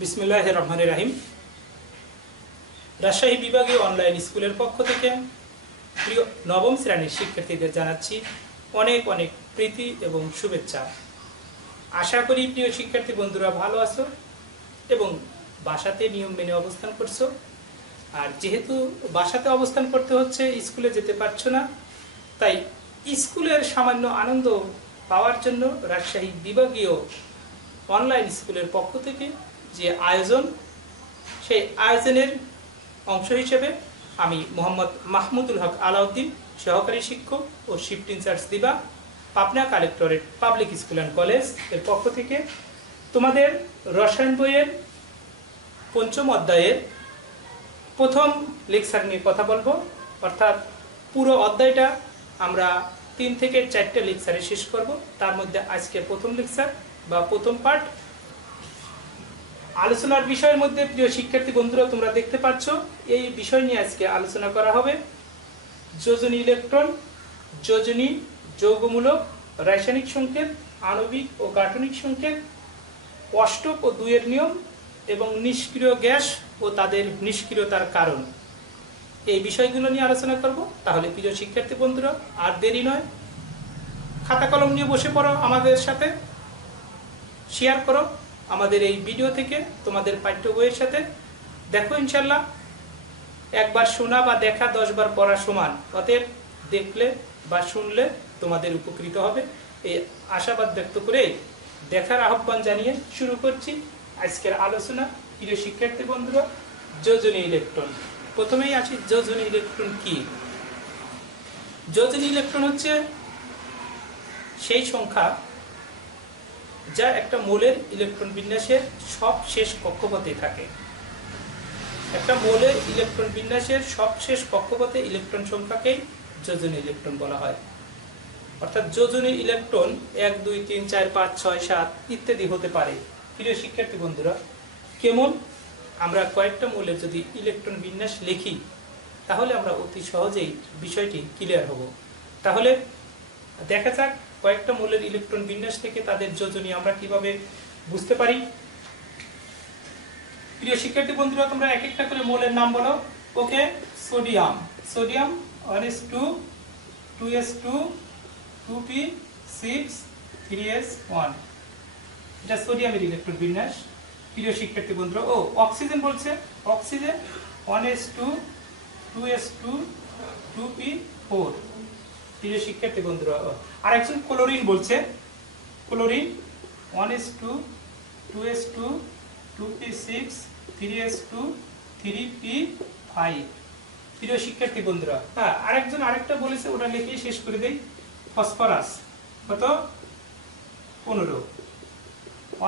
বিসমিল্লাহির রহমানির রহিম। রাজশাহী বিভাগীয় অনলাইন স্কুলের পক্ষ থেকে প্রিয় নবম শ্রেণীর শিক্ষার্থীদের জানাচ্ছি অনেক অনেক প্রীতি এবং শুভেচ্ছা। আশা করি প্রিয় শিক্ষার্থী বন্ধুরা ভালো আছো এবং বাসাতে নিয়ম মেনে অবস্থান করছো। আর যেহেতু বাসাতে অবস্থান করতে হচ্ছে, স্কুলে যেতে পারছো না, তাই স্কুলের সামান্য আনন্দ পাওয়ার জন্য রাজশাহী বিভাগীয় অনলাইন স্কুলের পক্ষ থেকে যে আয়োজন, সেই আয়োজনের অংশ হিসেবে আমি মোহাম্মদ মাহমুদুল হক আলাউদ্দিন, সহকারী শিক্ষক ও শিফট ইনচার্জ দিবা, Pabna collectorate public school and college এর পক্ষ থেকে তোমাদের রসায়ন বইয়ের পঞ্চম অধ্যায়ের প্রথম লেকচার নিয়ে কথা বলবো। অর্থাৎ পুরো অধ্যায়টা আমরা 3 থেকে 4টে লেকচারে শেষ করব। তার মধ্যে আজকে প্রথম লেকচার বা প্রথম পার্ট। আলোচনার বিষয়ের মধ্যে প্রিয় শিক্ষার্থী বন্ধুরা তোমরা দেখতে পাচ্ছ, এই বিষয় নিয়ে আজকে আলোচনা করা হবে যোজনী ইলেকট্রন, যোজনী যৌগমূলক রাসায়নিক সংকেত, আণবিক ও গাঠনিক সংকেত, অষ্টক ও দুইয়ের নিয়ম এবং নিষ্ক্রিয় গ্যাস ও তাদের নিষ্ক্রিয়তার কারণ। এই বিষয়গুলো নিয়ে আলোচনা করব। তাহলে প্রিয় শিক্ষার্থী বন্ধুরা আর দেরি নয়, খাতা কলম নিয়ে বসে পড়ো, আমাদের সাথে শেয়ার করো আমাদের এই ভিডিও থেকে তোমাদের পাঠ্য বইয়ের সাথে। দেখো ইনশাল্লাহ একবার শোনা বা দেখা 10 বার পড়া সমান, অতএব দেখলে বা শুনলে তোমাদের উপকৃত হবে, এই আশাবাদ ব্যক্ত করে দেখার আহ্বান জানিয়ে শুরু করছি আজকের আলোচনা। প্রিয় শিক্ষার্থী বন্ধুরা, যোজনী ইলেকট্রন। প্রথমেই আসি, যোজনী ইলেকট্রন কি? যোজনী ইলেকট্রন হচ্ছে সেই সংখ্যা যা একটা মৌলের ইলেকট্রন বিন্যাসের সবশেষ কক্ষপথে থাকে। একটা মৌলের ইলেকট্রন বিন্যাসের সবশেষ কক্ষপথে ইলেকট্রন সংখ্যাকেই যোজনী ইলেকট্রন বলা হয়। অর্থাৎ যোজনী ইলেকট্রন 1, 2, 3, 4, 5, 6, 7 ইত্যাদি হতে পারে। প্রিয় শিক্ষার্থী বন্ধুরা, কেমন আমরা কয়েকটা মৌলের যদি ইলেকট্রন বিন্যাস লিখি তাহলে আমরা অতি সহজেই বিষয়টি ক্লিয়ার হব। তাহলে দেখা যাক কয়েকটা মৌলের ইলেকট্রন বিন্যাস থেকে তাদের যোজনী আমরা কিভাবে বুঝতে পারি। প্রিয় শিক্ষার্থী বন্ধুরা, তোমরা এক একটা করে মৌলের নাম বলো। ওকে, sodium, sodium 1s2 2s2 2p6 3s1, এটা সোডিয়ামের ইলেকট্রন বিন্যাস। প্রিয় শিক্ষার্থী বন্ধুরা, ও অক্সিজেন বলছে, অক্সিজেন 1s2 2s2 2p4। প্রিয় শিক্ষার্থী বন্ধুরা, আরেকজন ক্লোরিন বলছে, chlorine 1s2 2s2 2p6 3s2 3p5। প্রিয় শিক্ষার্থী বন্ধুরা, হ্যাঁ আরেকজন আরেকটা বলেছে, ওটা লিখেই শেষ করে দেই। ফসফরাস কত? 15।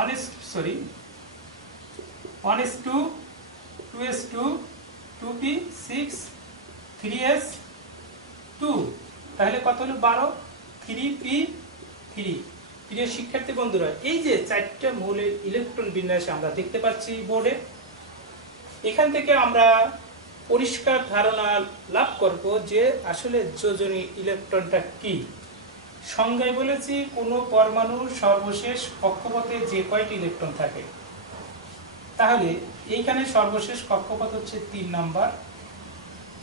1s2 2s2 2p6 3s2, তাহলে কত হলো? 12 3p3। প্রিয় শিক্ষার্থী বন্ধুরা, এই যে 4টা মৌলের ইলেকট্রন বিন্যাস আমরা দেখতে পাচ্ছি বোর্ডে, এখান থেকে আমরা পরিষ্কার ধারণা লাভ করব যে আসলে যোজনী ইলেকট্রনটা কি। সংজ্ঞায় বলেছি কোনো পরমাণুর সর্বশেষ কক্ষপথে যে কয়টি ইলেকট্রন থাকে। তাহলে এইখানে সর্বশেষ কক্ষপথ হচ্ছে 3 নাম্বার,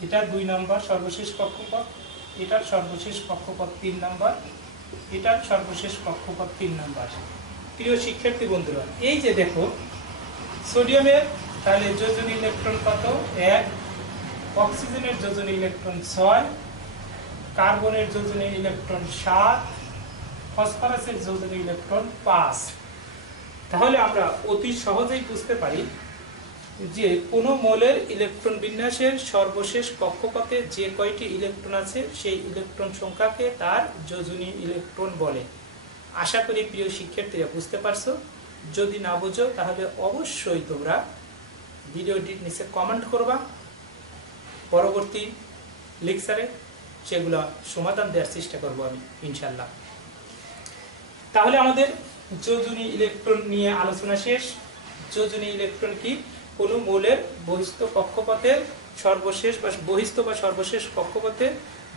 এটা 2 নাম্বার সর্বশেষ কক্ষপথ, এটার সর্বশেষ কক্ষপথ 3 নাম্বার, এটার সর্বশেষ কক্ষপথ 3 নাম্বার। প্রিয় শিক্ষার্থী বন্ধুরা, এই যে দেখো সোডিয়ামের তাহলে যোজনী ইলেকট্রন কত? 1, অক্সিজেনের যোজনী ইলেকট্রন 6, কার্বনের যোজনী ইলেকট্রন 7, ফসফরাসের যোজনী ইলেকট্রন 5। তাহলে আমরা অতি সহজেই বুঝতে পারি যে কোনো মৌলের ইলেকট্রন বিন্যাসের সর্বশেষ কক্ষপথে যে কয়টি ইলেকট্রন আছে সেই ইলেকট্রন সংখ্যাকে তার যোজনী ইলেকট্রন বলে। আশা করি প্রিয় শিক্ষার্থীরা বুঝতে পারছো। যদি না বুঝো তাহলে অবশ্যই তোমরা ভিডিওটির নিচে কমেন্ট করবা, পরবর্তী লেকচারে সেগুলো সমাধান দেওয়ার চেষ্টা করব আমি ইনশাল্লাহ। তাহলে আমাদের যোজনী ইলেকট্রন নিয়ে আলোচনা শেষ। যোজনী ইলেকট্রন কি? কোনো মৌলের বহিস্থ কক্ষপথের সর্বশেষ বা বহিস্থ বা সর্বশেষ কক্ষপথে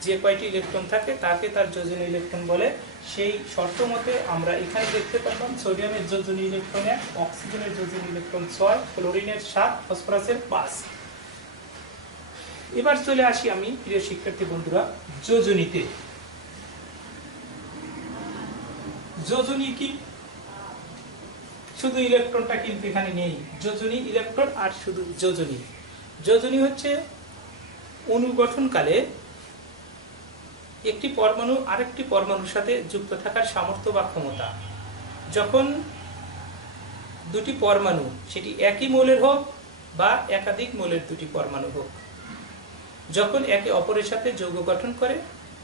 যে কয়টি ইলেকট্রন থাকে তাকে তার যোজনী ইলেকট্রন বলে। সেই শর্ত মতে আমরা এখানে দেখতে পারলাম সোডিয়ামের যোজনী ইলেকট্রন 1, অক্সিজেনের যোজনী ইলেকট্রন 6, ক্লোরিনের 7, ফসফরাসের 5। এবার চলে আসি আমি প্রিয় শিক্ষার্থী বন্ধুরা যোজনীতে। যোজনী কি? শুধু ইলেকট্রনটা কিন্তু এখানে নেই, যোজনী ইলেকট্রন আর শুধু যোজনী। যোজনী হচ্ছে অণু গঠনকালে একটি পরমাণু আরেকটি পরমাণুর সাথে যুক্ত থাকার সামর্থ্য বা ক্ষমতা। যখন দুটি পরমাণু, সেটি একই মৌলের হোক বা একাধিক মৌলের দুটি পরমাণু হোক, যখন একে অপরের সাথে যৌগ গঠন করে,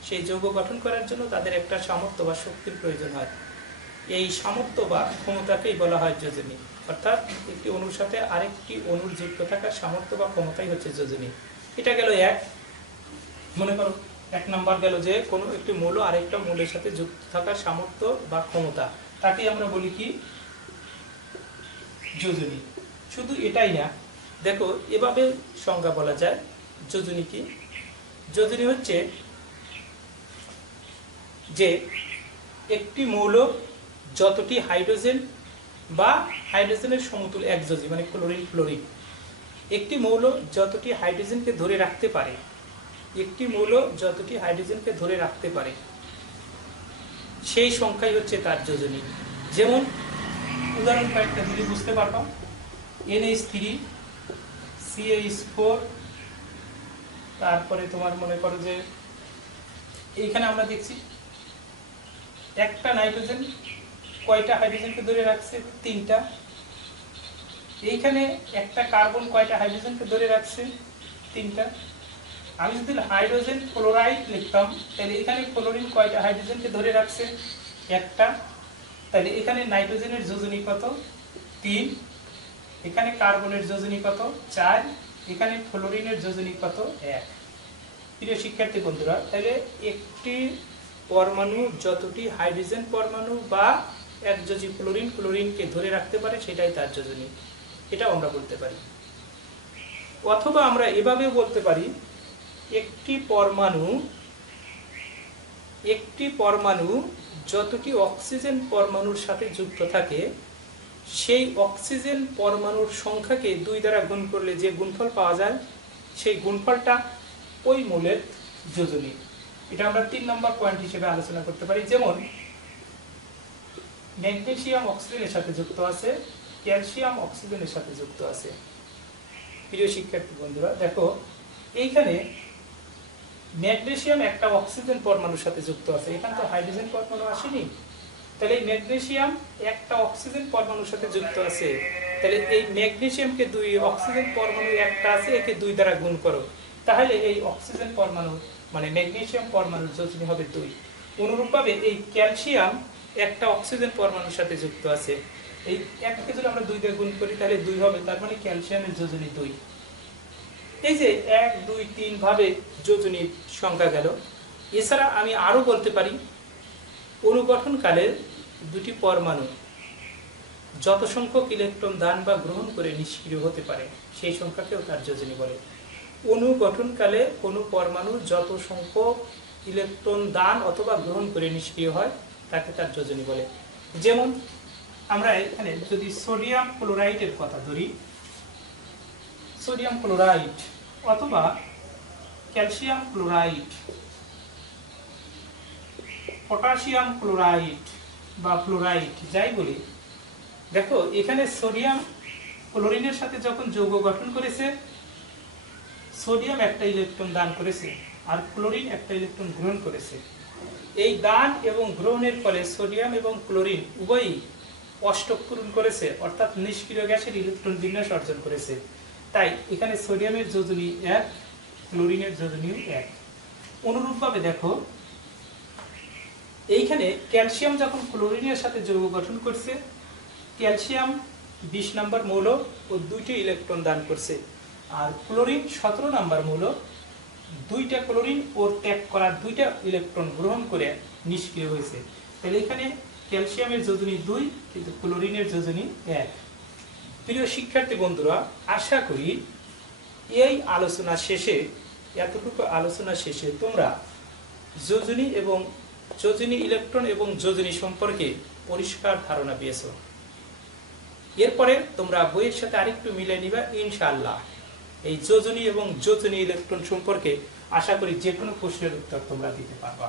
সেই যৌগ গঠন করার জন্য তাদের একটা সামর্থ্য বা শক্তির প্রয়োজন হয়। এই সামর্থ্য বা ক্ষমতাকেই বলা হয় যোজনী। অর্থাৎ একটি অণুর সাথে আরেকটি অণুর যুক্ত থাকার সামর্থ্য বা ক্ষমতাই হচ্ছে যোজনী। এটা গেল এক। মনে করো 1 নম্বর গেল যে কোনো একটি মৌল আরেকটা মৌলের সাথে যুক্ত থাকার সামর্থ্য বা ক্ষমতা, তাকেই আমরা বলি কি? যোজনী। শুধু এটাই না, দেখো এভাবে সংজ্ঞা বলা যায় যোজনী কি? যোজনী হচ্ছে যে একটি মৌল যতটি হাইড্রোজেন বা হাইড্রোজেনের সমতুল একযোজী, মানে ক্লোরিন ফ্লোরিন, একটি মৌল যতটি হাইড্রোজেনকে ধরে রাখতে পারে, একটি মৌল যতটি হাইড্রোজেনকে ধরে রাখতে পারে সেই সংখ্যাই হচ্ছে তার যোজনী। যেমন উদাহরণ কয়েকটা দিলে বুঝতে পারলাম। NH3 CH4, তারপরে তোমার মনে করো যে এইখানে আমরা দেখছি একটা নাইট্রোজেন কয়টা হাইড্রোজেনকে ধরে রাখছে? 3টা। এইখানে একটা কার্বন কয়টা হাইড্রোজেনকে ধরে রাখছে? 3টা। আমি যদি হাইড্রোজেন ক্লোরাইড লিখতাম তাহলে এখানে ক্লোরিন কয়টা হাইড্রোজেনকে ধরে রাখছে? একটা। তাহলে এখানে নাইট্রোজেনের যোজনী কত? 3। এখানে কার্বনের যোজনী কত? 4। এখানে ফ্লোরিনের যোজনী কত? 1। প্রিয় শিক্ষার্থী বন্ধুরা, তাহলে একটি পরমাণু যতটি হাইড্রোজেন পরমাণু বা একযোজী ক্লোরিনকে ধরে রাখতে পারে সেটাই তার যোজনী। এটাও আমরা বলতে পারি। অথবা আমরা এভাবেও বলতে পারি একটি পরমাণু যতটি অক্সিজেন পরমাণুর সাথে যুক্ত থাকে সেই অক্সিজেন পরমাণুর সংখ্যাকে 2 দ্বারা গুণ করলে যে গুণফল পাওয়া যায় সেই গুণফলটা ওই মৌলের যোজনী। এটা আমরা 3 নম্বর পয়েন্ট হিসেবে আলোচনা করতে পারি। যেমন ম্যাগনেসিয়াম অক্সিজেনের সাথে যুক্ত আছে, ক্যালসিয়াম অক্সিজেনের সাথে যুক্ত আছে। প্রিয় শিক্ষার্থী বন্ধুরা দেখো, এইখানে ম্যাগনেসিয়াম একটা অক্সিজেন পরমাণুর সাথে যুক্ত আছে, এখানে তো হাইড্রোজেন পরমাণু আসেনি। তাহলে এই ম্যাগনেসিয়াম একটা অক্সিজেন পরমাণুর সাথে যুক্ত আছে, তাহলে এই ম্যাগনেসিয়ামকে 2, অক্সিজেন পরমাণু একটা আছে, একে 2 দ্বারা গুণ করো, তাহলে এই অক্সিজেন পরমাণু মানে ম্যাগনেসিয়াম পরমাণুর যোজনী হবে 2। অনুরূপভাবে এই ক্যালসিয়াম একটা অক্সিজেন পরমাণুর সাথে যুক্ত আছে, এই এককে যদি আমরা 2 দিয়ে গুণ করি তাহলে 2 হবে, তার মানে ক্যালসিয়ামের যোজনী 2। এই যে 1, 2, 3 ভাবে যোজনীর সংখ্যা গেল। এছাড়া আমি আরো বলতে পারি অনুগঠনকালে দুটি পরমাণু যত সংখ্যক ইলেকট্রন দান বা গ্রহণ করে নিষ্ক্রিয় হতে পারে সেই সংখ্যাকেও তার যোজনী বলে। অনুগঠনকালে কোনো পরমাণু যত সংখ্যক ইলেকট্রন দান অথবা গ্রহণ করে নিষ্ক্রিয় হয় তাকে তার যোজনী বলে। যেমন আমরা এখানে যদি সোডিয়াম ক্লোরাইডের কথা ধরি, সোডিয়াম ক্লোরাইড অথবা ক্যালসিয়াম ক্লোরাইড, পটাশিয়াম ক্লোরাইড বা ফ্লোরাইড যাই বলি, দেখো এখানে সোডিয়াম ক্লোরিনের সাথে যখন যৌগ গঠন করেছে, সোডিয়াম একটা ইলেকট্রন দান করেছে আর ক্লোরিন একটা ইলেকট্রন গ্রহণ করেছে। এই দান এবং গ্রহণের ফলে সোডিয়াম এবং ক্লোরিন উভয়ই অষ্টক পূরণ করেছে, অর্থাৎ নিষ্ক্রিয় গ্যাসের ইলেকট্রন বিন্যাস অর্জন করেছে। তাই এখানে সোডিয়ামের যোজনী 1, ক্লোরিনের যোজনী 1। অনুরূপভাবে দেখো এইখানে ক্যালসিয়াম যখন ক্লোরিনের সাথে যৌগ গঠন করছে, ক্যালসিয়াম 20 নম্বর মৌল ও 2টি ইলেকট্রন দান করছে, আর ক্লোরিন 17 নম্বর মৌল 2টা ক্লোরিন ও ত্যাগ করা 2টা ইলেকট্রন গ্রহণ করে নিষ্ক্রিয় হয়েছে। তাহলে এখানে ক্যালসিয়ামের যোজনী 2 কিন্তু ক্লোরিনের যোজনী 1। প্রিয় শিক্ষার্থী বন্ধুরা, আশা করি এই আলোচনা শেষে, এতটুকু আলোচনা শেষে তোমরা যোজনী এবং যোজনী ইলেকট্রন এবং যোজনী সম্পর্কে পরিষ্কার ধারণা পেয়েছো। এরপরে তোমরা বইয়ের সাথে আরেকটু মিলে নিবা ইনশাআল্লাহ। এই যোজনী এবং যোজনী ইলেকট্রন সম্পর্কে আশা করি যে কোনো প্রশ্নের উত্তর তোমরা দিতে পারবা।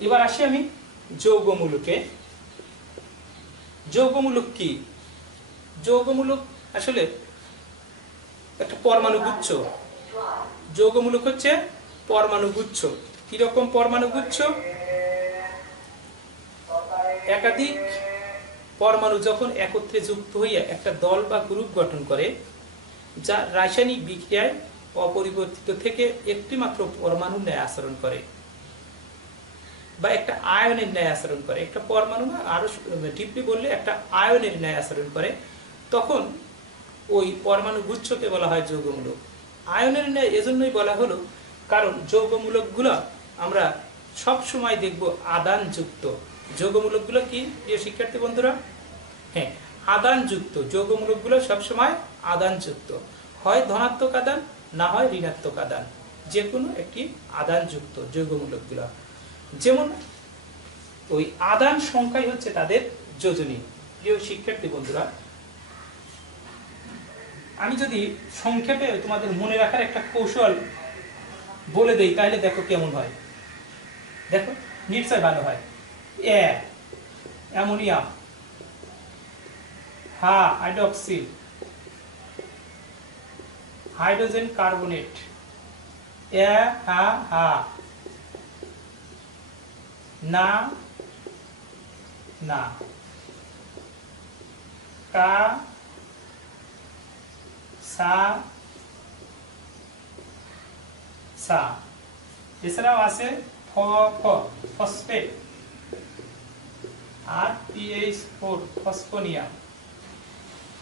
এবার আসি আমি যৌগমূলকে। যৌগমূলক কি? যৌগমূলক আসলে একটা পরমাণু গুচ্ছ। যৌগমূলক হচ্ছে পরমাণু গুচ্ছ। কিরকম পরমাণু গুচ্ছ? একাধিক পরমাণু যখন একত্রে যুক্ত হইয়া একটা দল বা গ্রুপ গঠন করে, যা রাসায়নিক বিক্রিয়ায় অপরিবর্তিত থেকে একটি মাত্র পরমাণুর ন্যায় আচরণ করে বা একটা আয়নের ন্যায় আচরণ করে। একটা পরমাণু না, আরো ডিপলি বললে একটা আয়নের ন্যায় আচরণ করে, তখন ওই পরমাণু গুচ্ছকে বলা হয় যৌগমূলক। আয়নের ন্যায় এজন্যই বলা হলো কারণ যৌগমূলকগুলো আমরা সব সময় দেখব আদানযুক্ত। যৌগমূলকগুলো কি প্রিয় শিক্ষার্থী বন্ধুরা? হ্যাঁ, আদানযুক্ত। যৌগমূলকগুলো সবসময় আদানযুক্ত, হয় ধনাত্মক আদান না হয় ঋণাত্মক আদান, যে কোনো একটি আদানযুক্ত যৌগমূলকগুলো। যেমন ওই আদান সংখ্যাই হচ্ছে তাদের যোজনী। প্রিয় শিক্ষার্থী বন্ধুরা, আমি যদি সংক্ষেপে তোমাদের মনে রাখার একটা কৌশল বলে দেই তাহলে দেখো কেমন হয়। দেখো নিশ্চয় ভালো হয়। অ্যামোনিয়াম, হাইড্রক্সিল, হাইড্রোজেন কার্বনেট, না না, কা সা সা। এছাড়াও আছে ফসফেট আর PH4 ফসফোনিয়াম।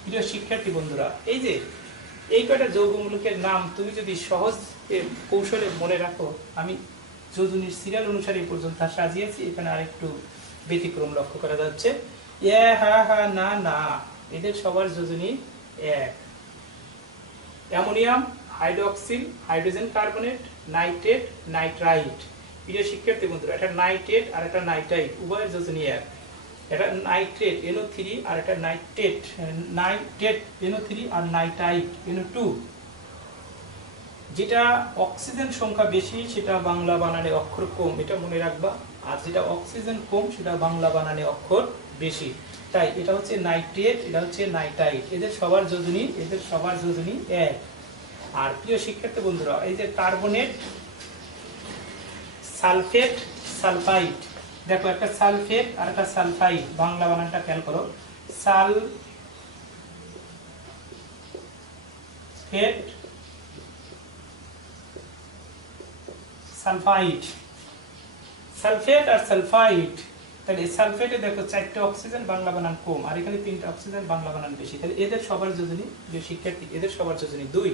প্রিয় শিক্ষার্থী বন্ধুরা, এই যে এই কয়টা যৌগমূলকের নাম তুমি যদি সহজ কৌশলে মনে রাখো, আমি যোজনীর সিরিয়াল অনুসারে পর্যন্ত সাজিয়েছি, এখানে আরেকটু ব্যতিক্রম লক্ষ্য করা যাচ্ছে। না না, এদের সবার যোজনী এক। Ammonium, hydroxyl, hydrogen carbonate, nitrate, nitrite. প্রিয় শিক্ষার্থী বন্ধুরা, এটা নাইট্রেট আর এটা নাইট্রাইট, উভয়ের যোজনী এক। এটা নাইট্রেট NO3 আর এটা নাইট্রেট NO3 আর নাইট্রাইট NO2। যেটা অক্সিজেন সংখ্যা বেশি সেটা বাংলা বানানে অক্ষর কম, এটা মনে রাখবা। আর যেটা অক্সিজেন কম সেটা বাংলা বানানে অক্ষর বেশি। তাই এটা হচ্ছে নাইট্রেট, এটা হচ্ছে নাইট্রাইট। এদের সবার যোজনী এক। আর প্রিয় শিক্ষার্থী বন্ধুরা, এই যে কার্বনেট, সালফেট, সালফাইড, দেখো একটা সালফেট আর একটা সালফাইড, বাংলা বানানটা খেয়াল করো। সালফেট, সালফাইড, সালফেট আর সালফাইড। তাহলে সালফেটে দেখো 4টে অক্সিজেন, বাংলা বানান কম, আর এখানে 3টে অক্সিজেন, বাংলা বানান বেশি। তাহলে এদের সবার যোজনী, যে শিক্ষার্থী, এদের সবার যোজনী 2।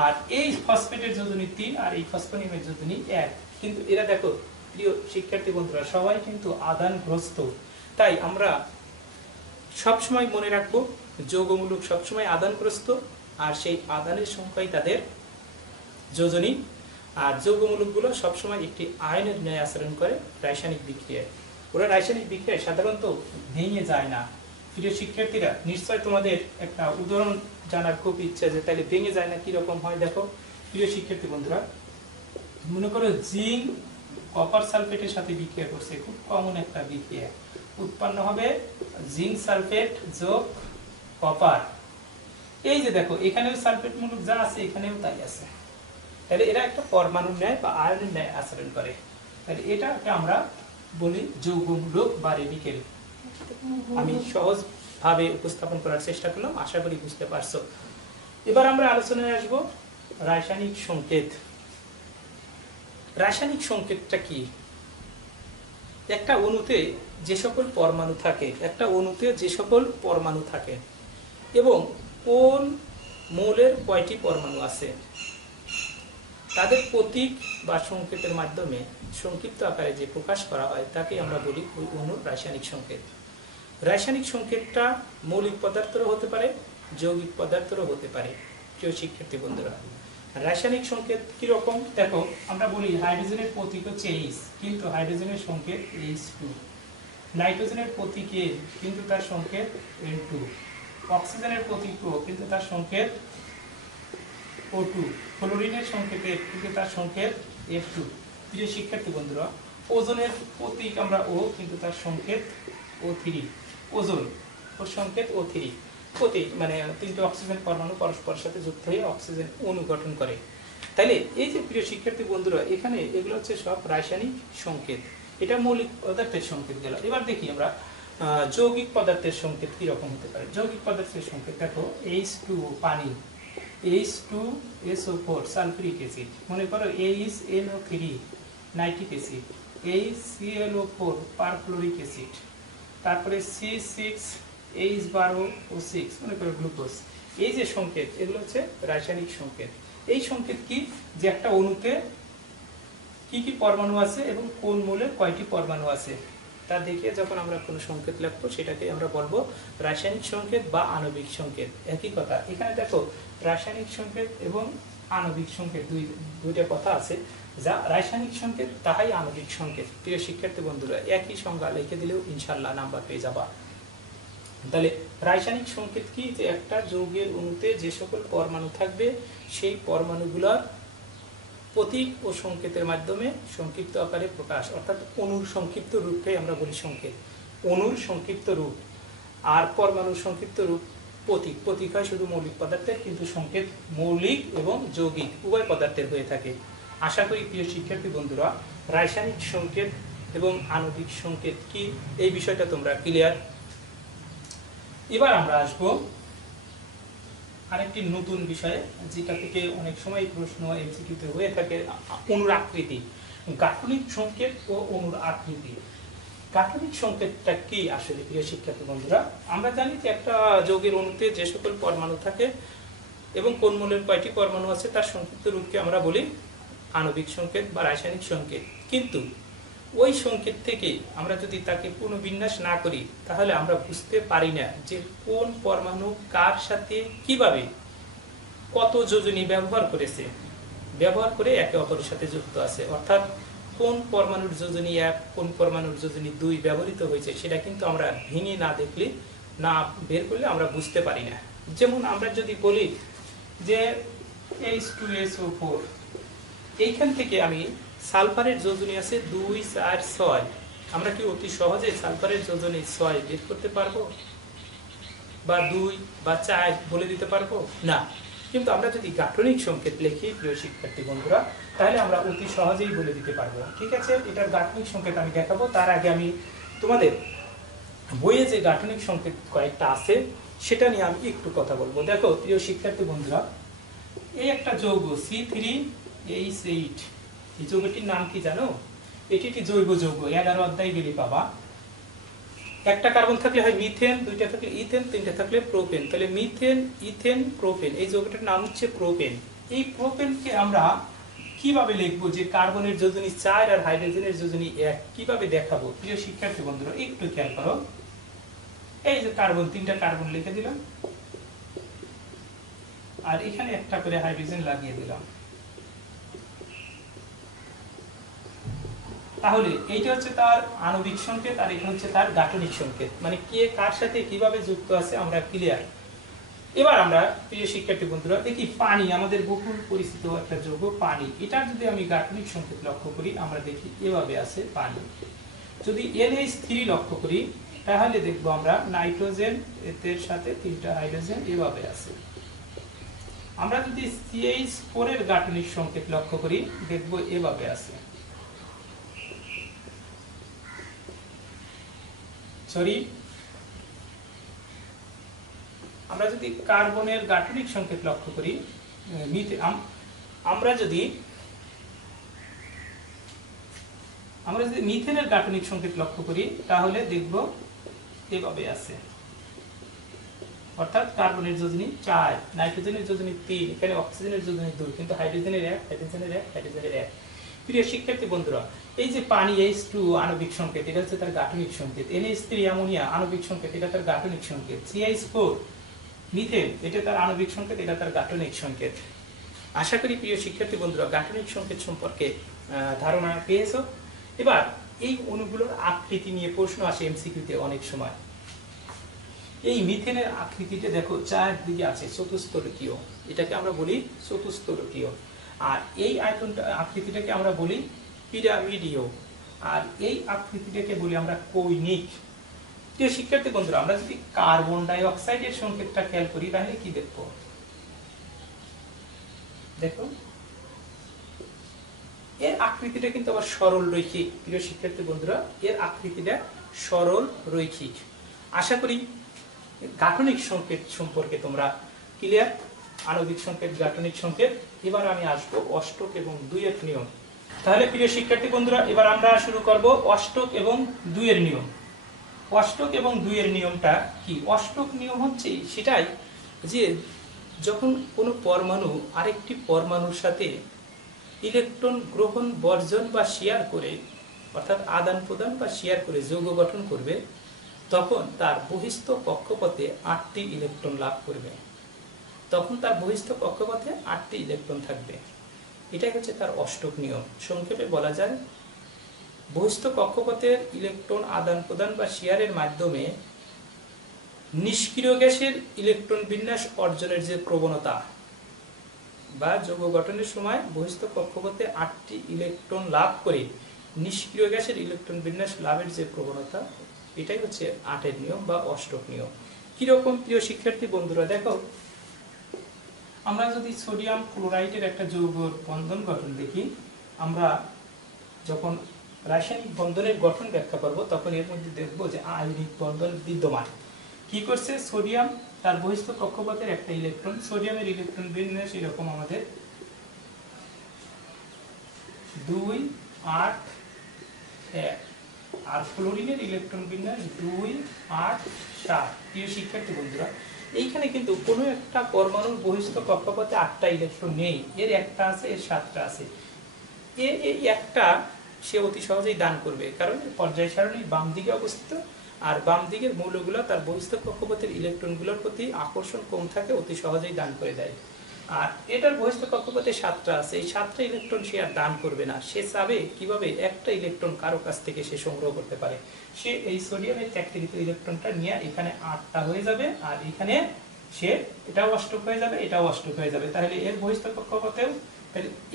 আর এই ফসফেটের যোজনী 3 আর এই ফসফোনিয়ামের যোজনী 1। কিন্তু এরা দেখো প্রিয় শিক্ষার্থী বন্ধুরা সবাই কিন্তু আদানগ্রস্ত। তাই আমরা সবসময় মনে রাখবো যৌগমূলক সবসময় আদানগ্রস্ত, আর সেই আদানের সংখ্যাই তাদের যোজনী। আর যৌগমূলকগুলো সবসময় একটি আয়নের ন্যায় আচরণ করে রাসায়নিক বিক্রিয়ায়। ওরা রাসায়নিক বিক্রিয়ায় সাধারণত ভেঙে যায় না। প্রিয় শিক্ষার্থীরা, নিশ্চয় তোমাদের একটা উদাহরণ জানার খুব ইচ্ছা যে তাহলে ভেঙে যায় না কিরকম হয়। দেখো প্রিয় শিক্ষার্থী বন্ধুরা, মনে করো জিঙ্ক কপার সালফেটের সাথে বিক্রিয়া করছে, খুব কমন একটা বিক্রিয়া, উৎপন্ন হবে জিঙ্ক সালফেট যোগ কপার। এই যে দেখো এখানেও সালফেট মূলক যা আছে এখানেও তাই আছে। তাহলে এরা একটা পরমাণুর ন্যায় বা আয়নের ন্যায় আচরণ করে। তাহলে এটাকে আমরা বলি যৌগমূলক বা রেডিকেল। আমি সহজ ভাবে উপস্থাপন করার চেষ্টা করলাম, আশা করি বুঝতে পারছো। এবার আমরা আলোচনায় আসব রাসায়নিক সংকেত। রাসায়নিক সংকেতটা কি? একটা অণুতে যে সকল পরমাণু থাকে, এবং কোন মৌলের কয়টি পরমাণু আছে, তাদের প্রতীক বা সংকেতের মাধ্যমে সংক্ষিপ্ত আকারে যে প্রকাশ করা হয় তাকে আমরা বলি ওই অণুর রাসায়নিক সংকেত। রাসায়নিক সংকেতটা মৌলিক পদার্থেরও হতে পারে, যৌগিক পদার্থেরও হতে পারে। প্রিয় শিক্ষার্থী বন্ধুরা, রাসায়নিক সংকেত কিরকম দেখো, আমরা বলি হাইড্রোজেনের প্রতীক হচ্ছে H, কিন্তু হাইড্রোজেনের সংকেত H2, নাইট্রোজেনের প্রতীক A, কিন্তু তার সংকেত N2, অক্সিজেনের প্রতীক O, কিন্তু তার সংকেত O2, ফ্লোরিনের সংকেত F, কিন্তু তার সংকেত F2। প্রিয় শিক্ষার্থী বন্ধুরা, ওজনের প্রতীক আমরা O, কিন্তু তার সংকেত O3, ওজন ওর সংকেত O3, প্রতীক মানে তিনটে অক্সিজেন পরমাণু পরস্পরের সাথে যুক্ত হয়ে অক্সিজেন অণু গঠন করে। তাইলে এই যে প্রিয় শিক্ষার্থী বন্ধুরা, এখানে এগুলো হচ্ছে সব রাসায়নিক সংকেত, এটা মৌলিক পদার্থের সংকেত গেল। এবার দেখি আমরা যৌগিক পদার্থের সংকেত কিরকম হতে পারে। যৌগিক পদার্থের সংকেত দেখো, H2 পানি, H2SO4 সালফিউরিক অ্যাসিড, মনে করো HNO3 nitric acid, HClO4 পারফ্লোরিক acid, তারপরে C6H12O6 মনে করো গ্লুকোজ। এই যে সংকেত, এগুলো হচ্ছে রাসায়নিক সংকেত। এই সংকেত কি, যে একটা অণুতে কি কি পরমাণু আছে এবং কোন মৌলে কয়টি পরমাণু আছে তা দেখিয়ে যখন আমরা কোনো সংকেত লিখবো সেটাকে আমরা বলবো রাসায়নিক সংকেত বা আণবিক সংকেত। একই কথা, এখানে দেখো রাসায়নিক সংকেত এবং আণবিক সংকেত দুইটা কথা আছে। যা রাসায়নিক সংকেত তাহাই আণবিক সংকেত। প্রিয় শিক্ষার্থী বন্ধুরা, একই সংজ্ঞা লিখে দিলেও ইনশাল্লাহ নাম্বার পেয়ে যাবা। তাহলে রাসায়নিক সংকেত কি, যে একটা যৌগের অণুতে যে সকল পরমাণু থাকবে সেই পরমাণুগুলোর প্রতীক ও সংকেতের মাধ্যমে সংক্ষিপ্ত আকারে প্রকাশ, অর্থাৎ অণুর সংক্ষিপ্ত রূপটাই আমরা বলি সংকেত। অণুর সংক্ষিপ্ত রূপ আর পরমাণুর সংক্ষিপ্ত রূপ প্রতীক। প্রতীক হয় শুধু মৌলিক পদার্থের, কিন্তু সংকেত মৌলিক এবং যৌগিক উভয় পদার্থের হয়ে থাকে। আশা করি প্রিয় শিক্ষার্থী বন্ধুরা, রাসায়নিক সংকেত এবং আণবিক সংকেত কি এই বিষয়টা তোমরা ক্লিয়ার। এবার আমরা আসবো আরেকটি নতুন বিষয়ে, যেটা থেকে অনেক সময় প্রশ্ন এমসিকিউতে হয়ে থাকে, অণুর আকৃতি, গাঠনিক সংকেত ও অণুর আকৃতি। গাঠনিক সংকেতটা কি আসলে প্রিয় শিক্ষার্থী বন্ধুরা? আমরা জানি যে একটা যৌগের অণুতে যে সকল পরমাণু থাকে এবং কোন মৌলের কয়টি পরমাণু আছে তার সংক্ষিপ্ত রূপকে আমরা বলি আণবিক সংকেত বা রাসায়নিক সংকেত। কিন্তু ওই সংকেত থেকে আমরা যদি তাকে পুনর্বিন্যাস না করি তাহলে আমরা বুঝতে পারি না যে কোন পরমাণু কার সাথে কিভাবে কত যোজনী ব্যবহার করে একে অপরের সাথে যুক্ত আছে, অর্থাৎ কোন পরমাণুর যোজনী 1 কোন পরমাণুর যোজনী 2 ব্যবহৃত হয়েছে সেটা কিন্তু আমরা ভেঙে না দেখলে, না বের করলে আমরা বুঝতে পারি না। যেমন আমরা যদি বলি যে H2SO4, এইখান থেকে আমি সালফারের যোজনী আছে 2, 4, 6, আমরা কি অতি সহজে সালফারের যোজনী 6 বের করতে পারবো বা 2 বা 4 বলে দিতে পারবো না। কিন্তু আমরা যদি গাঠনিক সংকেত লিখি প্রিয় শিক্ষার্থী বন্ধুরা, তাহলে আমরা অতি সহজেই বলে দিতে পারবো। ঠিক আছে, এটার গাঠনিক সংকেত আমি দেখাবো। তার আগে আমি তোমাদের বইয়ে যে গাঠনিক সংকেত কয়েকটা আছে সেটা নিয়ে আমি একটু কথা বলবো। দেখো প্রিয় শিক্ষার্থী বন্ধুরা, এই একটা যৌগ C3H8, এই যৌগটির নাম কি জানো? এটি একটি জৈব যৌগ, 11 অধ্যায় গেলে পাবা। একটা কার্বন থাকলে হয় মিথেন, দুইটা থাকলে ইথেন, তিনটা থাকলে প্রোপেন। তাহলে মিথেন, ইথেন, প্রোপেন, এই যৌগটার নাম হচ্ছে প্রোপেন। এই প্রোপেনকে আমরা কিভাবে লিখবো, যে কার্বনের যোজনী 4 আর হাইড্রোজেনের যোজনী 1 কিভাবে দেখাবো? প্রিয় শিক্ষার্থী বন্ধুরা একটু খেয়াল করো। এই যে কার্বন, 3টা কার্বন লিখে দিলাম আর এখানে একটা করে হাইড্রোজেন লাগিয়ে দিলাম। তাহলে এইটা হচ্ছে তার আণবিক সংকেত আর এটা হচ্ছে তার গাঠনিক সংকেত, মানে কে কার সাথে কিভাবে যুক্ত আছে আমরা ক্লিয়ার। এবার আমরা প্রিয় শিক্ষার্থী বন্ধুরা দেখি পানি, আমাদের বহুল পরিচিত একটা যৌগ পানি। এটা যদি আমি গাঠনিক সংকেত লক্ষ্য করি আমরা দেখি এভাবে আছে পানি। যদি NH3 লক্ষ্য করি তাহলে দেখবো আমরা নাইট্রোজেন, এর সাথে 3টা হাইড্রোজেন এভাবে আছে। আমরা যদি CH4 এর গাঠনিক সংকেত লক্ষ্য করি দেখবো এভাবে আছে। আমরা যদি কার্বনের গাঠনিক সংকেত লক্ষ্য করি, আমরা যদি মিথেনের গাঠনিক সংকেত লক্ষ্য করি তাহলে দেখব এভাবে আছে। অর্থাৎ কার্বনের যোজনী 4, নাইট্রোজেনের যোজনী 3, এখানে অক্সিজেনের যোজনী 2, কিন্তু হাইড্রোজেনের 1, হাইড্রোজেনের 1, হাইড্রোজেনের 1। প্রিয় শিক্ষার্থী বন্ধুরা, এই যে পানি H2 আণবিক সংকেত, এটা হচ্ছে তার গাঠনিক সংকেত। NH3 অ্যামোনিয়া আণবিক সংকেত, এটা তার গাঠনিক সংকেত। CH4 মিথেন, এটা তার আণবিক সংকেত, এটা তার গাঠনিক সংকেত। আশা করি প্রিয় শিক্ষার্থী বন্ধুরা গাঠনিক সংকেত সম্পর্কে ধারণা পেয়েছো। এবার এই অণুগুলোর আকৃতি নিয়ে প্রশ্ন আসে এমসিকিউতে অনেক সময়। এই মিথেনের আকৃতিটা দেখো চারদিকে আছে চতুস্তরকীয়, এটাকে আমরা বলি চতুস্তরকীয়। আর এই আকৃতিটাকে আমরা বলি পিরামিডীয়, আর এই আকৃতিটাকে বলি আমরা কৌণিক। প্রিয় শিক্ষার্থী বন্ধুরা, আমরা যদি কার্বন ডাই অক্সাইডের সংকেতটা খেয়াল করি তাহলে কি দেখবো? দেখো এর আকৃতিটা কিন্তু আবার সরল রৈখিক। প্রিয় শিক্ষার্থী বন্ধুরা, এর আকৃতিটা সরল রৈখিক। আশা করি গাঠনিক সংকেত সম্পর্কে তোমরা ক্লিয়ার। আণবিক সংকেত, গাঠনিক সংকেত। এবার আমি আসবো অষ্টক এবং দুইয়ের নিয়ম। তাহলে প্রিয় শিক্ষার্থী বন্ধুরা, এবার আমরা শুরু করব অষ্টক এবং দুইয়ের নিয়ম। অষ্টক এবং দুইয়ের নিয়মটা কি? অষ্টক নিয়ম হচ্ছে সেটাই যে যখন কোনো পরমাণু আরেকটি পরমাণুর সাথে ইলেকট্রন গ্রহণ, বর্জন বা শেয়ার করে, অর্থাৎ আদান প্রদান বা শেয়ার করে যৌগ গঠন করবে, তখন তার বহিস্থ কক্ষপথে 8টি ইলেকট্রন লাভ করবে। তখন তার বহিস্থ কক্ষপথে 8টি ইলেকট্রন থাকবে। এটাই হচ্ছে তার অষ্টক নিয়ম। সংক্ষেপে বলা যায়, বহিস্থ কক্ষপথের ইলেকট্রন আদান প্রদান বা শেয়ারের মাধ্যমে নিষ্ক্রিয় গ্যাসের ইলেকট্রন বিন্যাস অর্জনের যে প্রবণতা, বা যৌগ গঠনের সময় বহিস্থ কক্ষপথে 8টি ইলেকট্রন লাভ করে নিষ্ক্রিয় গ্যাসের ইলেকট্রন বিন্যাস লাভের যে প্রবণতা, এটাই হচ্ছে 8এর নিয়ম বা অষ্টক নিয়ম। কিরকম প্রিয় শিক্ষার্থী বন্ধুরা, দেখো আমরা যদি সোডিয়াম ক্লোরাইডের একটা যৌগ বন্ধন গঠন দেখি, আমরা যখন রাসায়নিক বন্ধনের গঠন ব্যাখ্যা করব তখন এর মধ্যে দেখব যে আয়নিক বন্ধন বিদ্যমান। কি করছে? সোডিয়াম তার বহিস্থ কক্ষপথের একটা ইলেকট্রন, সোডিয়ামের ইলেকট্রন বিন্যাস এরকম আমাদের 2, 8, 1, আর ক্লোরিনের ইলেকট্রন বিন্যাস 2, 8, 7। প্রিয় শিক্ষার্থী বন্ধুরা, এইখানে কিন্তু কোনো একটা পরমাণুর বহিস্থ কক্ষপথে 8টা ইলেকট্রন নেই, এর একটা আছে, এর 7টা আছে। এই একটা সে অতি সহজেই দান করবে, কারণ পর্যায় সারণীর বাম দিকে অবস্থিত, আর বাম দিকের মৌলগুলো তার বহিস্থ কক্ষপথের ইলেকট্রনগুলোর প্রতি আকর্ষণ কম থাকে, অতি সহজেই দান করে দেয়। আর এটার বহিস্থ কক্ষপথে 7টা আছে, এই 7টা ইলেকট্রন সে আর দান করবে না। সে চাবে কিভাবে একটা ইলেকট্রন কারো কাছ থেকে সে সংগ্রহ করতে পারে। সে এই সোডিয়ামের ত্যাগকৃত ইলেকট্রনটা নিয়ে এখানে 8টা হয়ে যাবে, আর এখানে সে এটাও অষ্টক হয়ে যাবে, এটাও অষ্টক হয়ে যাবে। তাহলে এর বহিস্থ কক্ষপথেও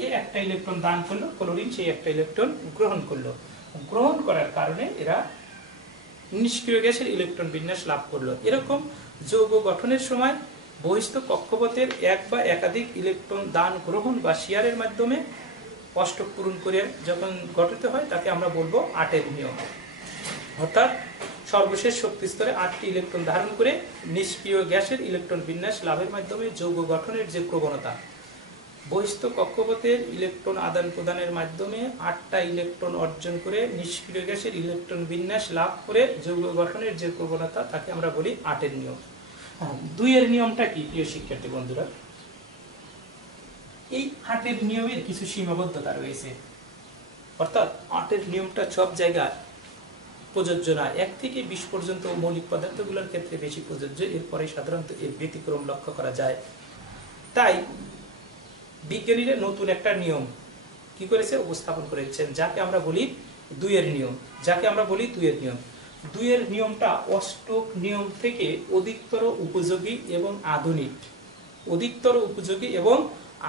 এ একটা ইলেকট্রন দান করলো, ক্লোরিন সেই একটা ইলেকট্রন গ্রহণ করলো। গ্রহণ করার কারণে এরা নিষ্ক্রিয় গ্যাসের ইলেকট্রন বিন্যাস লাভ করলো। এরকম যৌগ গঠনের সময় বহিস্থ কক্ষপথের এক বা একাধিক ইলেকট্রন দান, গ্রহণ বা শেয়ারের মাধ্যমে অষ্টক পূরণ করে যখন গঠিত হয় তাকে আমরা বলবো 8এর নিয়ম। অর্থাৎ সর্বশেষ শক্তি স্তরে 8টি ইলেকট্রন ধারণ করে নিষ্ক্রিয় গ্যাসের ইলেকট্রন বিন্যাস লাভের মাধ্যমে যৌগ গঠনের যে প্রবণতা, বহিস্থ কক্ষপথের ইলেকট্রন আদান প্রদানের মাধ্যমে 8টা ইলেকট্রন অর্জন করে নিষ্ক্রিয় গ্যাসের ইলেকট্রন বিন্যাস লাভ করে যৌগ গঠনের যে প্রবণতা, তাকে আমরা বলি 8এর নিয়ম। 2এর নিয়মটা কি প্রিয় শিক্ষার্থী বন্ধুরা? এই 8এর নিয়মের কিছু সীমাবদ্ধতা রয়েছে, অর্থাৎ 8এর নিয়মটা সব জায়গায় প্রযোজ্য না। 1 থেকে 20 পর্যন্ত মৌলিক পদার্থগুলোর ক্ষেত্রে বেশি প্রযোজ্য, এরপরে সাধারণত এর ব্যতিক্রম লক্ষ্য করা যায়। তাই বিজ্ঞানীরা নতুন একটা নিয়ম কি করেছে? উপস্থাপন করেছেন, যাকে আমরা বলি 2এর নিয়ম। 2এর নিয়মটা অষ্টক নিয়ম থেকে অধিকতর উপযোগী এবং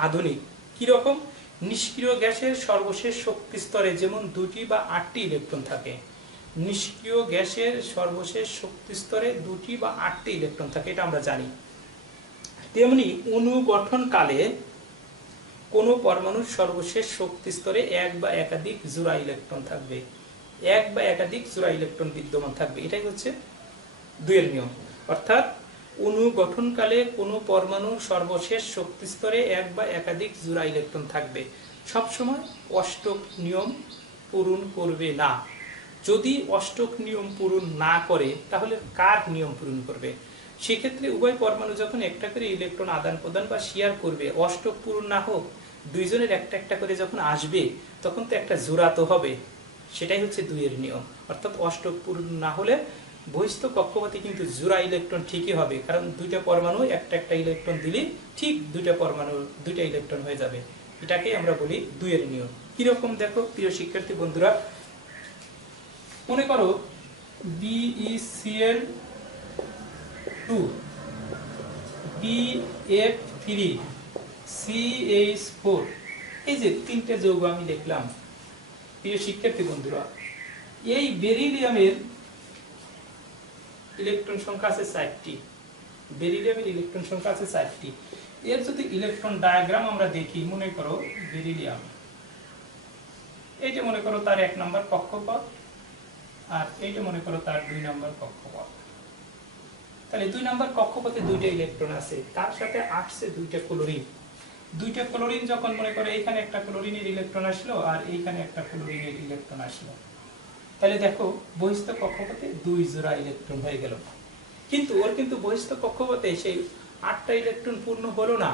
আধুনিক। কিরকম? নিষ্ক্রিয় গ্যাসের সর্বশেষ শক্তি স্তরে যেমন 2টি বা 8টি ইলেকট্রন থাকে, নিষ্ক্রিয় গ্যাসের সর্বশেষ শক্তি স্তরে 2টি বা 8টি ইলেকট্রন থাকে, এটা আমরা জানি। তেমনি অণু গঠনকালে কোনো পরমাণুর সর্বশেষ শক্তি স্তরে এক বা একাধিক জোড়া ইলেকট্রন থাকবে, বিদ্যমান থাকবে। এটাই হচ্ছে 2এর নিয়ম। অর্থাৎ অণু গঠনকালে কোনো পরমাণুর সর্বশেষ শক্তি স্তরে এক বা একাধিক জোড়া ইলেকট্রন থাকবে, সবসময় অষ্টক নিয়ম পূরণ করবে না। যদি অষ্টক নিয়ম পূরণ না করে তাহলে কার নিয়ম পূরণ করবে? সেক্ষেত্রে উভয় পরমাণু যখন একটা করে ইলেকট্রন আদান প্রদান বা শেয়ার করবে, অষ্টক পূরণ না হোক, দুইজনের একটা একটা করে যখন আসবে তখন তো একটা জোড়া তো হবে। সেটাই হচ্ছে 2এর নিয়ম। অর্থাৎ অষ্টক পূরণ না হলে বহিস্থ কক্ষপথে কিন্তু জোড়া ইলেকট্রন ঠিকই হবে, কারণ দুইটা পরমাণু একটা একটা ইলেকট্রন দিলে ঠিক দুইটা পরমাণু দুইটা ইলেকট্রন হয়ে যাবে। এটাকেই আমরা বলি দুইয়ের নিয়ম। কিরকম দেখো প্রিয় শিক্ষার্থী বন্ধুরা, মনে করো BeCl2 BF3 CH4, এই যে তিনটে যৌগ আমি লিখলাম। প্রিয় শিক্ষার্থী বন্ধুরা, এই বেরিলিয়ামের ইলেকট্রন সংখ্যা আছে 4টি। বেরিলিয়ামের ইলেকট্রন সংখ্যা আছে 4টি। এর যদি ইলেকট্রন ডায়াগ্রাম আমরা দেখি, মনে করো বেরিলিয়াম, এইটা মনে করো তার 1 নম্বর কক্ষপথ, আর এইটা মনে করো তার 2 নম্বর কক্ষপথ। তাহলে 2 নম্বর কক্ষপথে দুইটা ইলেকট্রন আছে, তার সাথে আসছে দুইটা ক্লোরিন। দুইটা ক্লোরিন যখন মনে করো এখানে একটা ক্লোরিনের ইলেকট্রন আসলো আর এইখানে একটা ক্লোরিনের ইলেকট্রন আসলো, তাহলে দেখো বহিস্থ কক্ষপথে 2 জোড়া ইলেকট্রন হয়ে গেল। কিন্তু ওর কিন্তু বহিস্থ কক্ষপথে সেই 8টা ইলেকট্রন পূর্ণ হলো না,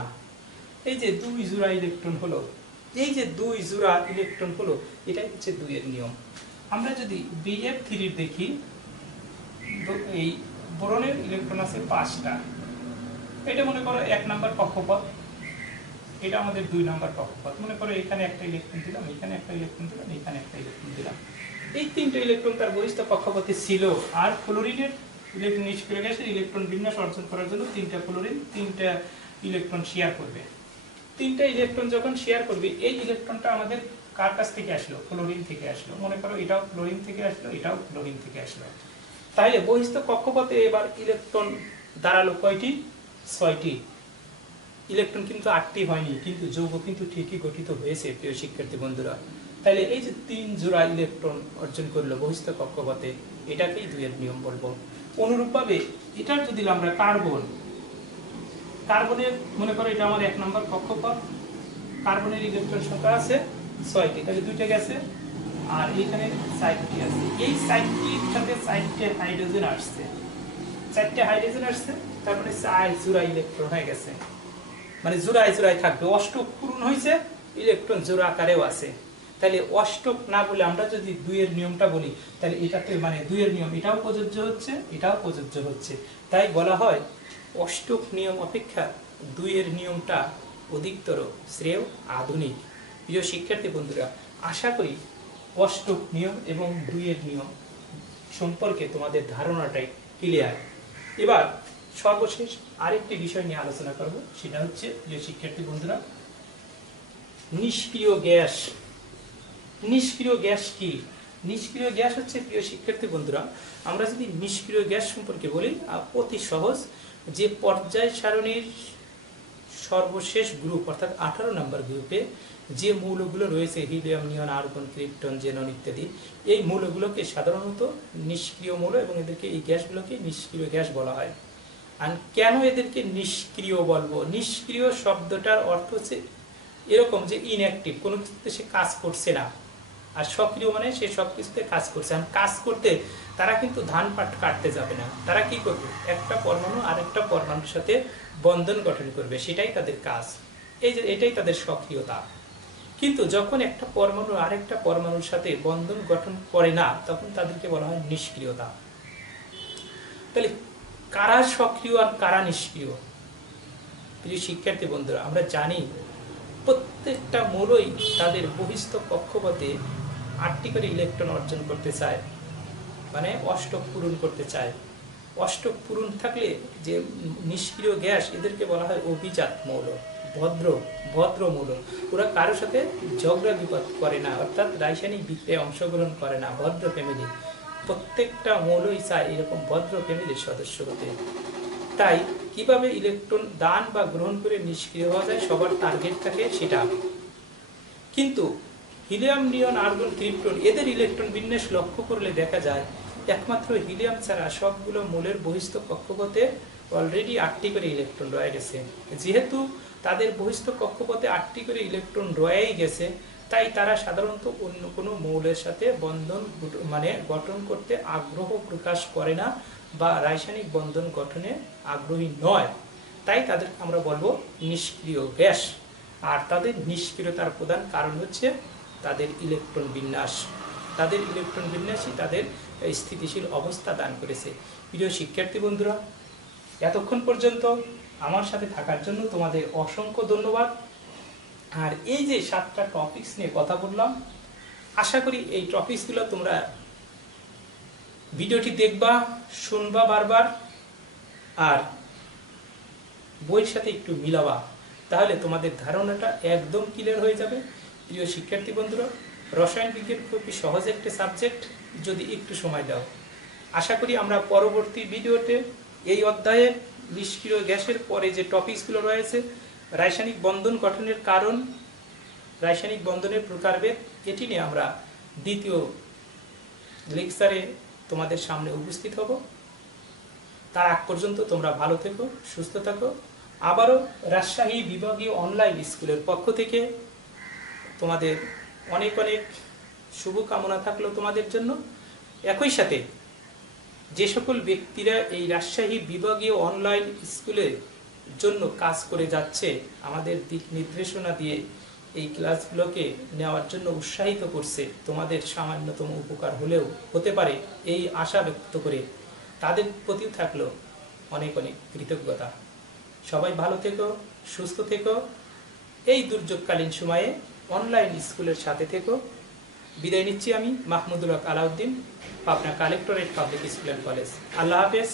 এই যে 2 জোড়া ইলেকট্রন হলো। এই যে 2 জোড়া ইলেকট্রন হলো, এটাই হচ্ছে 2 এর নিয়ম। আমরা যদি BF3 দেখি, এই বোরনের ইলেকট্রন আছে 5টা। এটা মনে করো 1 নম্বর কক্ষপথ, এটা আমাদের 2 নম্বর কক্ষপথ। মনে করো এখানে একটা ইলেকট্রন দিলাম, এখানে একটা ইলেকট্রন দিলাম, এখানে একটা ইলেকট্রন দিলাম। এই 3টে ইলেকট্রন তার বহিস্থ কক্ষপথে ছিল, আর ক্লোরিনের নিষ্ক্রিয় গ্যাসের ইলেকট্রন বিন্যাস অর্জন করার জন্য 3টা ক্লোরিন 3টা ইলেকট্রন শেয়ার করবে। 3টা ইলেকট্রন যখন শেয়ার করবে, এই ইলেকট্রনটা আমাদের কার কাছ থেকে আসলো? ক্লোরিন থেকে আসলো। মনে করো এটাও ক্লোরিন থেকে আসলো, এটাও ক্লোরিন থেকে আসলো। তাহলে বহিস্থ কক্ষপথে এবার ইলেকট্রন দাঁড়ালো কয়টি? 6টি। ইলেকট্রন কিন্তু 8টি হয়নি, কিন্তু যৌগ কিন্তু ঠিকই গঠিত হয়েছে প্রিয় শিক্ষার্থী বন্ধুরা। তাহলে এই যে 3 জোড়া ইলেকট্রন অর্জন করলো বহিস্থ কক্ষপথে, এটাকেই 2 এর নিয়ম বলবো। অনুরূপভাবে এটার যদি আমরা কার্বন, কার্বনের মনে করো এটা আমার 1 নম্বর কক্ষপথ, কার্বনের ইলেকট্রন সংখ্যা আছে 6টি, তাহলে 2টা গেছে আর এইখানে 4টি আছে। এই 4টির সাথে 4টে হাইড্রোজেন আসছে, 4টে হাইড্রোজেন আসছে, তারপরে 4 জোড়া ইলেকট্রন হয়ে গেছে। মানে জোড়ায় জোড়ায় থাকবে, অষ্টক পূরণ হয়েছে, ইলেকট্রন জোড়া আকারেও আছে। তাহলে অষ্টক না বলে আমরা যদি 2 এর নিয়মটা বলি, তাহলে এটাতে মানে 2 এর নিয়ম এটাও প্রযোজ্য হচ্ছে, এটাও প্রযোজ্য হচ্ছে। তাই বলা হয় অষ্টক নিয়ম অপেক্ষা 2 এর নিয়মটা অধিকতর শ্রেয়, আধুনিক। প্রিয় শিক্ষার্থী বন্ধুরা, আশা করি অষ্টক নিয়ম এবং 2 এর নিয়ম সম্পর্কে তোমাদের ধারণাটাই ক্লিয়ার। এবার সর্বশেষ আরেকটি বিষয় নিয়ে আলোচনা করব, সেটা হচ্ছে প্রিয় শিক্ষার্থী বন্ধুরা নিষ্ক্রিয় গ্যাস। নিষ্ক্রিয় গ্যাস কি? নিষ্ক্রিয় গ্যাস হচ্ছে প্রিয় শিক্ষার্থী বন্ধুরা, আমরা যদি নিষ্ক্রিয় গ্যাস সম্পর্কে বলি, অতি সহজ, যে পর্যায় সারণীর সর্বশেষ গ্রুপ অর্থাৎ 18 নম্বর গ্রুপে যে মৌলগুলো রয়েছে, হিলিয়াম, নিয়ন, আর্গন, ক্রিপ্টন, জেনন ইত্যাদি, এই মৌলগুলোকে সাধারণত নিষ্ক্রিয় মৌল এবং এদেরকে এই গ্যাসগুলোকে নিষ্ক্রিয় গ্যাস বলা হয়। আর কেন এদেরকে নিষ্ক্রিয় বলবো? নিষ্ক্রিয় শব্দটার অর্থ হচ্ছে এরকম যে ইনঅ্যাক্টিভ, কোনো কিছুতে সে কাজ করছে না। আর সক্রিয় মানে সে সব কিছুতে কাজ করছে। আর কাজ করতে তারা কিন্তু ধান পাট কাটতে যাবে না, তারা কি করবে? একটা পরমাণু আরেকটা পরমাণুর সাথে বন্ধন গঠন করবে, সেটাই তাদের কাজ। এই যে এটাই তাদের সক্রিয়তা। কিন্তু যখন একটা পরমাণু আরেকটা পরমাণুর সাথে বন্ধন গঠন করে না, তখন তাদেরকে বলা হয় নিষ্ক্রিয়তা। তাহলে কারা সক্রিয় আর কারা নিষ্ক্রিয়? প্রিয় শিক্ষার্থী বন্ধুরা, আমরা জানি প্রত্যেকটা মৌলই তাদের বহিস্থ কক্ষপথে 8টি করে ইলেকট্রন অর্জন করতে চায়, মানে অষ্টক পূরণ করতে চায়। অষ্টক পূরণ থাকলে যে নিষ্ক্রিয় গ্যাস, এদেরকে বলা হয় অভিজাত মৌল, ভদ্র মৌল। ওরা কারোর সাথে ঝগড়া বিবাদ করে না, অর্থাৎ রাসায়নিক বিক্রিয়ায় অংশগ্রহণ করে না, ভদ্র ফ্যামিলি। প্রত্যেকটা মৌলই চায় এরকম ভদ্র ফ্যামিলির সদস্য হতে। তাই কিভাবে ইলেকট্রন দান বা গ্রহণ করে নিষ্ক্রিয় হওয়া যায়, সবার টার্গেট থাকে সেটা। কিন্তু হিলিয়াম, নিয়ন, আর্গন, ক্রিপ্টন এদের ইলেকট্রন বিন্যাস লক্ষ্য করলে দেখা যায় একমাত্র হিলিয়াম ছাড়া সবগুলো মৌলের বহিস্থ কক্ষপথে অলরেডি 8টি করে ইলেকট্রন রয়ে গেছে। যেহেতু তাদের বহিস্থ কক্ষপথে 8টি করে ইলেকট্রন রয়েই গেছে, তাই তারা সাধারণত অন্য কোনো মৌলের সাথে বন্ধন গঠন করতে আগ্রহ প্রকাশ করে না বা রাসায়নিক বন্ধন গঠনে আগ্রহী নয়। তাই তাদেরকে আমরা বলবো নিষ্ক্রিয় গ্যাস। আর তাদের নিষ্ক্রিয়তার প্রধান কারণ হচ্ছে তাদের ইলেকট্রন বিন্যাস। তাদের ইলেকট্রন বিন্যাসই তাদের স্থিতিশীল অবস্থা দান করেছে। প্রিয় শিক্ষার্থী বন্ধুরা, এতক্ষণ পর্যন্ত আমার সাথে থাকার জন্য তোমাদের অসংখ্য ধন্যবাদ। আর এই যে 7টা টপিকস নিয়ে কথা বললাম, আশা করি এই টপিকসগুলো তোমরা ভিডিওটি দেখবা, শুনবা বারবার, আর বইয়ের সাথে একটু মিলাবা, তাহলে তোমাদের ধারণাটা একদম ক্লিয়ার হয়ে যাবে। প্রিয় শিক্ষার্থী বন্ধুরা, রসায়ন বিজ্ঞান খুবই সহজ একটা সাবজেক্ট, যদি একটু সময় দাও। আশা করি আমরা পরবর্তী ভিডিওতে এই অধ্যায়ের নিষ্ক্রিয় গ্যাসের পরে যে টপিকসগুলো রয়েছে, রাসায়নিক বন্ধন গঠনের কারণ, রাসায়নিক বন্ধনের প্রকারভেদ, এটি নিয়ে আমরা দ্বিতীয় লেকচারে তোমাদের সামনে উপস্থিত হব। তার আগ পর্যন্ত তোমরা ভালো থেকো, সুস্থ থাকো। আবারও রাজশাহী বিভাগীয় অনলাইন স্কুলের পক্ষ থেকে তোমাদের অনেক অনেক শুভকামনা থাকলো তোমাদের জন্য। একই সাথে যে সকল ব্যক্তিরা এই রাজশাহী বিভাগীয় অনলাইন স্কুলের জন্য কাজ করে যাচ্ছে, আমাদের দিক নির্দেশনা দিয়ে এই ক্লাসগুলোকে নেওয়ার জন্য উৎসাহিত করছে, তোমাদের সামান্যতম উপকার হলেও হতে পারে এই আশা ব্যক্ত করে তাদের প্রতিও থাকলো অনেক অনেক কৃতজ্ঞতা। সবাই ভালো থেকো, সুস্থ থেকো। এই দুর্যোগকালীন সময়ে অনলাইন স্কুলের সাথে থেকো। বিদায় নিচ্ছি আমি, Mahmudul Haque Alauddin, Pabna collectorate public school and college. Allah হাফেজ।